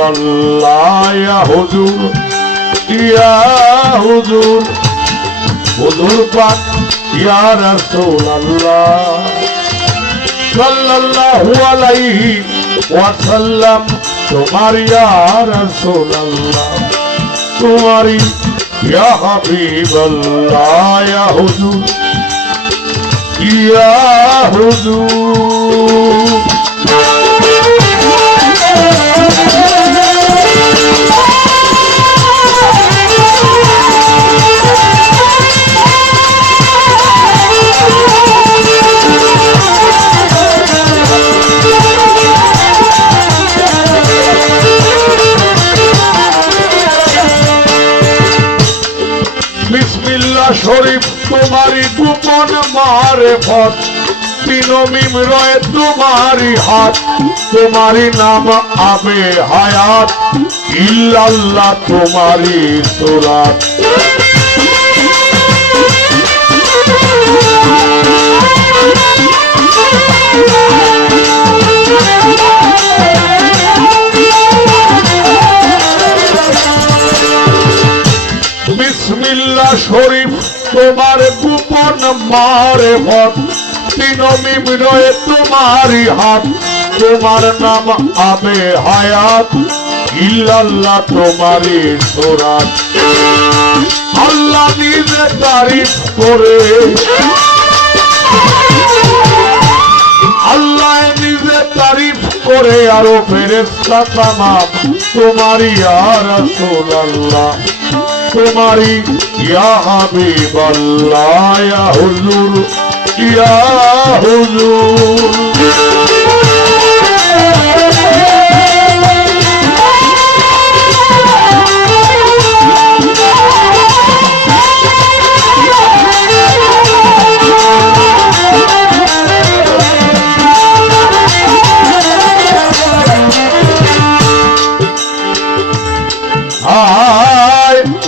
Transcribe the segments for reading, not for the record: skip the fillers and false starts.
আল্লাহ ইয়া হুজুর হুজুর পাক ইয়া রাসূলুল্লাহ সাল্লাল্লাহু আলাইহি ওয়াসাল্লাম তোমার ইয়া রাসূলুল্লাহ তোমারি ইয়া হাবিবাল্লাহ ইয়া হুজুর বিসমিল্লাহ শরীফ তোমারি গোপন মারেফত তিনো মিম রয়ে তোমারি হাত তোমারি নাম আবে হায়াত ইল্লাল্লাহ তোমারি সুরাত বিসমিল্লাহ শরীফ তোমার গোপন মারেফত তিনো মিম রয়ে তোমারি হাত তোমার নাম আবে হায়াত ইল্লাল্লাহ তোমারি সুরাত আল্লাহ নিজে তারিফ করে আল্লাহ নিজে তারিফ করে আরো ফেরেশতা তামাম তোমারি ইয়া রাসূলুল্লাহ তোমারি ইয়া হাবিবাল্লাহ ইয়া হুজুর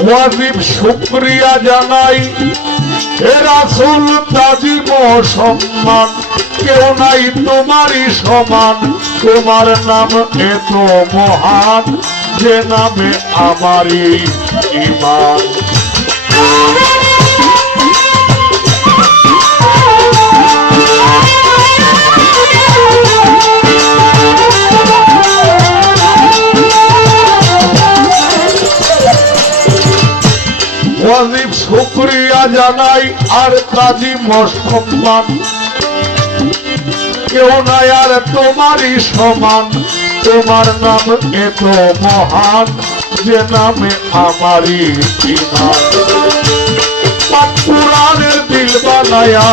ওয়াজিব শুকরিয়া জানাই হে রাসূল তাজিম সম্মান কেউ নাই তোমারই সমান তোমার নাম এত মহান যে নামে আমারই ঈমান ওয়াজিব শুকরিয়া জানাই আর তাজিম সম্মান কেউ নাই আর তোমারই সমান তোমার নাম এত মহান যে নামে আমারই ঈমান পাক কুরআনের দিল বানায়া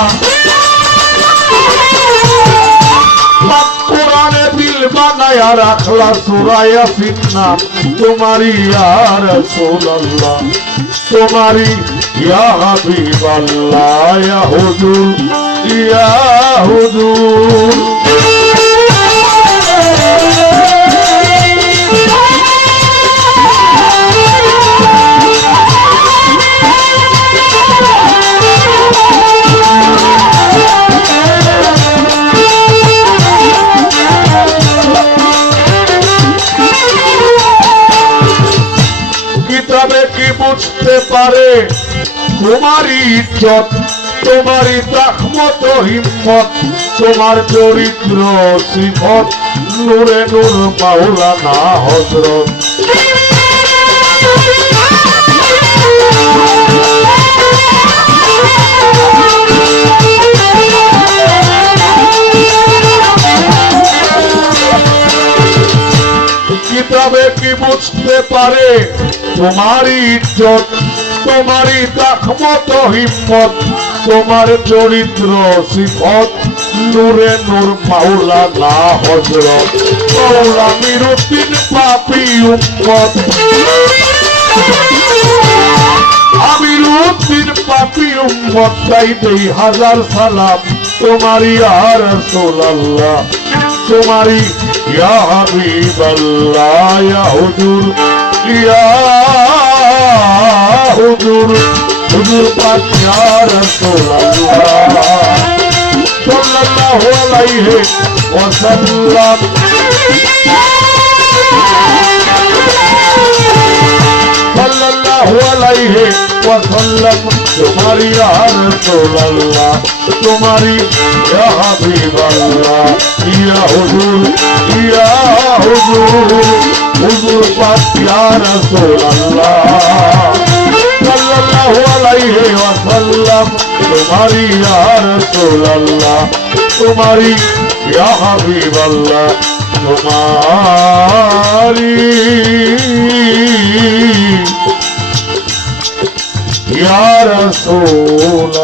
পাক কুরআনে দিল বানায়া রাখলা সূরা ইয়াসিন নাম তোমারি ইয়া রাসূলুল্লাহ তোমারি ইয়া হাবিবাল্লাহ ইয়া হুজুর কিতাবে কি বুঝতে পারে তোমারি ইজ্জত তোমারি তাহমত হিম্মত তোমার চরিত্র সিফত নূরে নূর মাওলানা হযরত কিতাবে কি বুঝতে পারে তোমারি ইজ্জত তোমারি তাহমত হিম্মত তোমার চরিত্র সিফত নূরে নূর মাওলানা হযরত মাওলা মিরুদ্দিন পাপী উম্মত আমিরুদ্দিন পাপী উম্মত তাই দেই হাজার সালাম তোমারি ইয়া রাসূলুল্লাহ তোমারি ইয়া হাবিবাল্লাহ ইয়া হুজুর হুজুর পাক ইয়া রাসূলুল্লাহ সাল্লাল্লাহু আলাইহি ওয়াসাল্লাম সাল্লাল্লাহু আলাইহি ওয়াসাল্লাম তোমারি ইয়া রাসূলুল্লাহ তোমারি ইয়া হাবিবাল্লাহ ইয়া হুজুর হুজুর পাক ইয়া রাসূলুল্লাহ সাল্লাল্লাহু আলাইহি ওয়াসাল্লাম তোমারি ইয়া রাসূলুল্লাহ তোমারি ইয়া হাবিবাল্লাহ তোমারি ইয়া রাসূলুল্লাহ